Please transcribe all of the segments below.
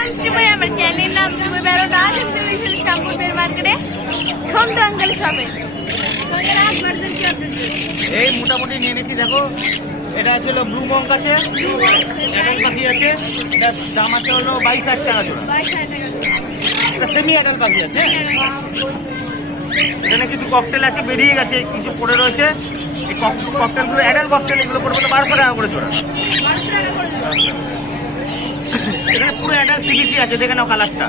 নাম শ্রীময়ী, আমার চ্যানেলের নাম শ্রীময়ী বেরোদা। শ্যামপুর মার্কেটে সন্তু আঙ্কেল শপে এই মোটামুটি নিয়ে নিচ্ছি। দেখো এটা আছে হলো ব্লু মঙ্ক আছে, অ্যাডাল্ট পাখি আছে, এটার দাম আছে হলো 22,000 টাকা জোড়া। এটা সেমি অ্যাডাল্ট পাখি আছে। এখানে কিছু ককটেল আছে, বেরিয়ে গেছে, কিছু পড়ে রয়েছে। এই ককটেলগুলো অ্যাডাল্ট ককটেল, এগুলো পড়বে 1200 টাকা করে জোড়া। এখানে পুরো অ্যাডাল্ট সিবিসি আছে, দেখে নাও কালারটা।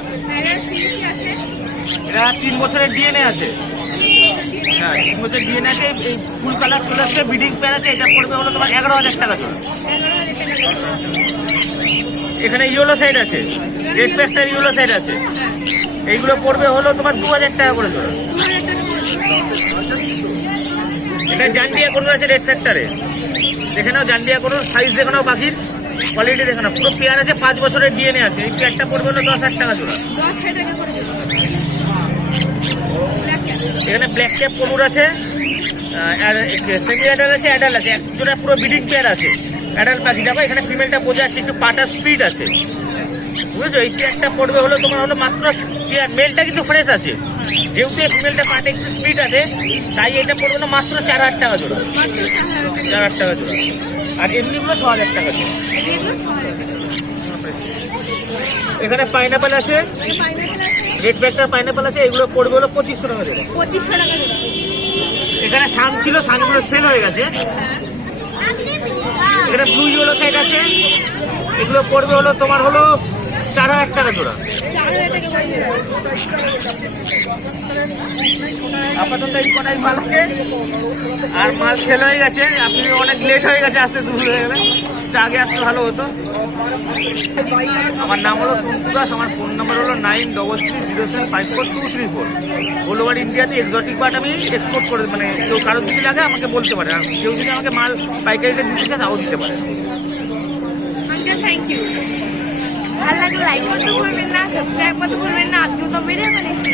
এটা 3 বছরের ডিএনএ আছে। হ্যাঁ, 3 বছরের ডিএনএ আছে। এই ফুল কালার চলে আসছে, ব্রিডিং পেয়ার আছে। এটা পড়বে হলো তোমার 11,000 টাকা জোড়া। এখানে ইয়েলো সাইড আছে, রেড ফ্যাক্টর ইয়েলো সাইড আছে। এইগুলো পড়বে হলো তোমার 2,000 টাকা করে জোড়া। এটা জান্ডিয়া কোনো আছে রেড ফ্যাক্টরে, দেখে নাও। জান্ডিয়া কোনো সাইজ দেখে নাও, পাখির কোয়ালিটি দেখে নাও। পুরো পেয়ার আছে, 5 বছরের ডিএনএ আছে। এই পেয়ারটা পড়বে হলো 10,000 টাকা জোড়া। এখানে ব্ল্যাক ক্যাপ কনুর আছে, সেমি অ্যাডাল্ট আছে, অ্যাডাল্ট আছে। এক জোড়া পুরো ব্রিডিং পেয়ার আছে অ্যাডাল্ট পাখি। দেখো এখানে ফিমেলটা বোঝা যাচ্ছে, একটু পাটা স্পিড আছে, বুঝেছো? এই পেয়ারটা পড়বে হলো তোমার হলো মাত্র পেয়ার। মেলটা কিন্তু ফ্রেশ আছে, যেহেতু ফিমেলটা পাটা একটু স্পিড আছে, তাই এটা পড়বে না মাত্র 4,000 টাকা জোড়া। 4,000 টাকা জোড়া। আর এমনিগুলো 6,000 টাকা জোড়া। এখানে পাইনাপেল আছে, রেড ব্যাগটার পাইনাপেল আছে। এগুলো পড়বে হলো 2500 টাকা জোড়া। 2500 টাকা জোড়া। এখানে সান ছিল, সানগুলো সেল হয়ে গেছে। এখানে ব্লু ইয়েলো সাইড আছে, এগুলো পড়বে হলো তোমার হলো 4,000 টাকা জোড়া। আপাতত এই কটাই মাল আছে, আর মাল সেল হয়ে গেছে। আপনি অনেক লেট হয়ে গেছে, আসতে দূর হয়ে গেলে, আগে আসতে ভালো হতো। আমার নাম হলো সন্তু দাস, আমার ফোন নাম্বার হলো 9330754234। অল ওভার ইন্ডিয়াতে এক্সোটিক বার্ড আমি এক্সপোর্ট করে, মানে কেউ কারোর যদি লাগে আমাকে বলতে পারে, আর কেউ যদি আমাকে মাল পাইকারিতে দিতে চায় তাও দিতে পারে। Thank you. ভালো লাগলে লাইক করতে ভুলবেন না, সাবস্ক্রাইব করতে ভুলবেন না। আজকে তো ভিডিও বানিয়েছি।